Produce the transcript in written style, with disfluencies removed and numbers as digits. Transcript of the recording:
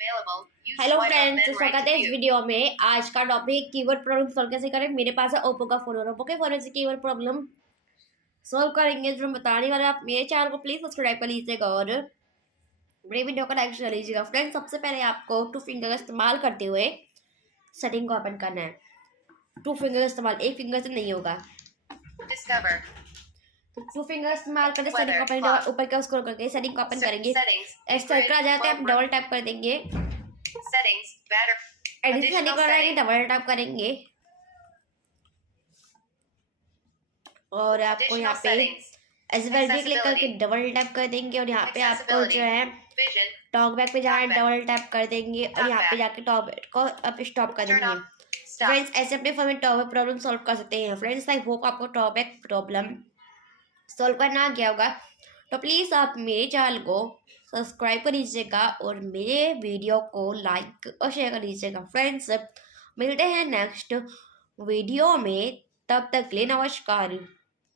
Hello friends, तो स्वागत है इस वीडियो में। आज का टॉपिक कीवर्ड प्रॉब्लम सॉल्व कैसे करें। मेरे पास है ओप्पो का फोन और ओप्पो के फोन से कीवर्ड प्रॉब्लम सॉल्व करेंगे जो हम बताने वाले। आप मेरे चैनल को प्लीज सब्सक्राइब कर लीजिएगा और मेरे वीडियो को लाइक कर लीजिएगा। फ्रेंड्स, सबसे पहले आपको टू फिंगर का इस्तेमाल करते हुए सेटिंग को ओपन करना है। टू फिंगर का इस्तेमाल, एक फिंगर से नहीं होगा। टू फिंगर इस्तेमाल करके सेटिंग को ओपन ऊपर का स्क्रॉल करके सेटिंग को ओपन करेंगे। इस सर्कल आ जाता है, हम डबल टैप कर देंगे। एडिशन सेटिंग कर रहे हैं, डबल टैप करेंगे और आपको यहाँ पे एज वेल भी क्लिक करके डबल टैप कर देंगे और यहाँ पे आपको जो है टॉकबैक पे जाए डबल टैप कर देंगे और यहाँ पे जाके टॉकबैक को अब स्टॉप कर देंगे। फ्रेंड्स, ऐसे अपने फोन में टॉकबैक प्रॉब्लम सॉल्व कर सकते हैं। फ्रेंड्स, आई होप आपको टॉकबैक प्रॉब्लम सॉल्व करना आ गया होगा। तो प्लीज़ आप मेरे चैनल को सब्सक्राइब कर लीजिएगा और मेरे वीडियो को लाइक और शेयर कर लीजिएगा। फ्रेंड्स, मिलते हैं नेक्स्ट वीडियो में, तब तक के लिए नमस्कार।